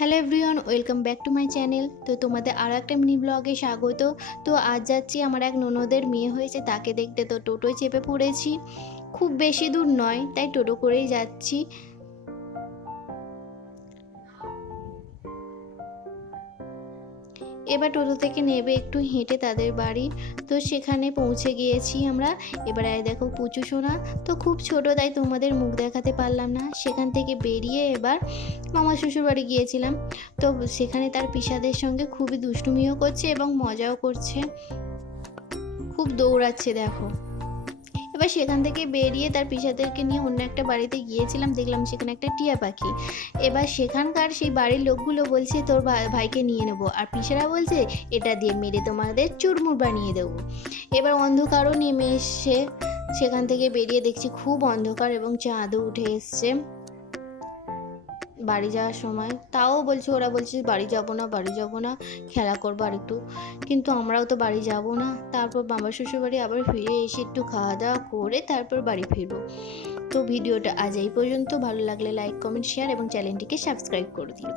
Hello everyone, welcome back to my channel. তো তোমাদের আরও একটা মিনি ব্লগে স্বাগত। তো আজ যাচ্ছি আমার এক ননদের মেয়ে হয়েছে তাকে দেখতে। তো টোটোয় চেপে পড়েছি, খুব বেশি দূর নয় তাই টোটো করেই যাচ্ছি। এবার টোটো থেকে নেবে একটু হেঁটে তাদের বাড়ি। তো সেখানে পৌঁছে গিয়েছি আমরা। এবার দেখো পুচু সোনা তো খুব ছোট, তাই তোমাদের মুখ দেখাতে পারলাম না। সেখান থেকে বেরিয়ে এবার মামা শ্বশুর বাড়ি গিয়েছিলাম। তো সেখানে তার পিসাদের সঙ্গে খুবই দুষ্টুমিও করছে এবং মজাও করছে, খুব দৌড়াচ্ছে দেখো। এবার সেখান থেকে বেরিয়ে তার পিসাদেরকে নিয়ে অন্য একটা বাড়িতে গিয়েছিলাম, দেখলাম সেখানে একটা টিয়া পাখি। এবার সেখানকার সেই বাড়ির লোকগুলো বলছে তোর ভাইকে নিয়ে নেবো, আর পিসারা বলছে এটা দিয়ে মেরে তোমাদের চুরমুর বানিয়ে দেবো। এবার অন্ধকারও নেমে এসছে, সেখান থেকে বেরিয়ে দেখছি খুব অন্ধকার এবং চাঁদও উঠে এসছে বাড়ি যাওয়ার সময়। তাও বলছে, ওরা বলছে বাড়ি যাবো না, বাড়ি যাবো না, খেলা করবো আর একটু, কিন্তু আমরাও তো বাড়ি যাব না। তারপর মামা শ্বশুর বাড়ি আবার ফিরে এসে একটু খাওয়া দাওয়া করে তারপর বাড়ি ফিরবো। তো ভিডিওটা আজ এই পর্যন্ত। ভালো লাগলে লাইক, কমেন্ট, শেয়ার এবং চ্যানেলটিকে সাবস্ক্রাইব করে দিও।